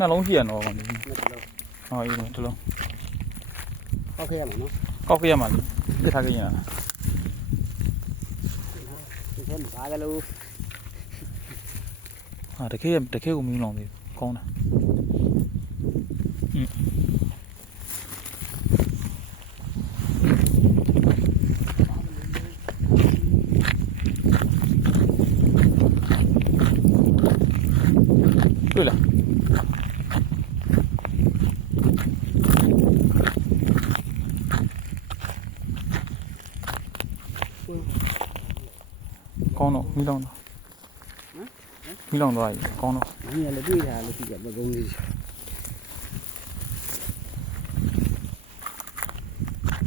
နှလုံးရှိရတော့ကောင်းတယ် နှစ်လုံး ဟောအေးမယ်တလုံး ပောက်ခဲ့ရမှာနော် ကောက်ခဲ့ရမှာလေပြစ်ထားခဲ့ရင်လား ဒီထဲမှာဘာလို့ ဟာတခဲကိုမင်းလောင်သေးကောင်းတာတွေ့လားကောင်းတော့မီးလောင်တော့မီးလောင်တော့ကောင်းတော့ ဒီကလည်းတွေ့တာလို့ရှိကြပကုံးလေး